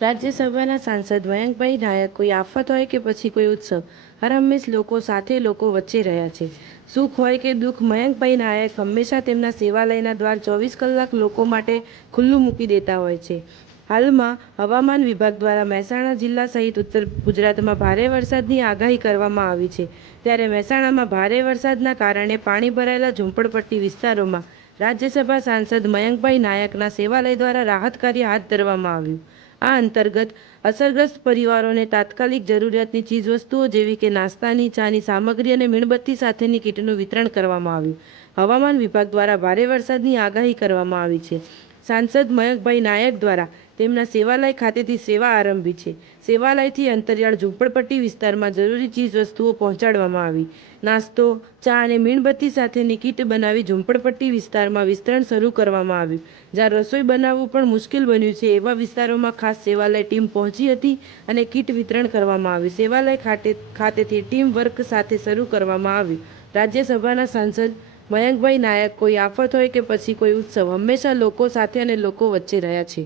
રાજ્યસભાના સાંસદ મયંકભાઈ નાયક કોઈ આફત હોય કે પછી કોઈ ઉત્સવ, હરહંમેશ લોકો સાથે લોકો વચ્ચે રહ્યા છે. સુખ હોય કે દુઃખ, મયંકભાઈ નાયક હંમેશા તેમના સેવાલયના દ્વાર 24 કલાક લોકો માટે ખુલ્લું મૂકી દેતા હોય છે. હાલમાં હવામાન વિભાગ દ્વારા મહેસાણા જિલ્લા સહિત ઉત્તર ગુજરાતમાં ભારે વરસાદની આગાહી કરવામાં આવી છે. ત્યારે મહેસાણામાં ભારે વરસાદના કારણે પાણી ભરાયેલા ઝૂંપડપટ્ટી વિસ્તારોમાં રાજ્યસભા સાંસદ મયંકભાઈ નાયકના સેવાલય દ્વારા રાહત કાર્ય હાથ ધરવામાં આવ્યું. આ અંતર્ગત અસરગ્રસ્ત પરિવારોને તાત્કાલિક જરૂરિયાતની ચીજવસ્તુઓ જેવી કે નાસ્તાની, ચાની સામગ્રી અને મીણબત્તી સાથેની કીટનું વિતરણ કરવામાં આવ્યું. હવામાન વિભાગ દ્વારા ભારે વરસાદની આગાહી કરવામાં આવી છે. સાંસદ મયંકભાઈ નાયક દ્વારા તેમના સેવાલય ખાતેથી સેવા આરંભી છે. સેવાલયથી અંતરિયાળ ઝૂંપડપટ્ટી વિસ્તારમાં જરૂરી ચીજવસ્તુઓ પહોંચાડવામાં આવી. નાસ્તો, ચા અને મીણબત્તી સાથેની કીટ બનાવી ઝૂંપડપટ્ટી વિસ્તારમાં વિતરણ શરૂ કરવામાં આવ્યું. જ્યાં રસોઈ બનાવવું પણ મુશ્કેલ બન્યું છે એવા વિસ્તારોમાં ખાસ સેવાલય ટીમ પહોંચી હતી અને કીટ વિતરણ કરવામાં આવ્યું. સેવાલય ખાતેથી ટીમ વર્ક સાથે શરૂ કરવામાં આવ્યું. રાજ્યસભાના સાંસદ મયંકભાઈ નાયક કોઈ આફત હોય કે પછી કોઈ ઉત્સવ, હંમેશા લોકો સાથે અને લોકો વચ્ચે રહ્યા છે.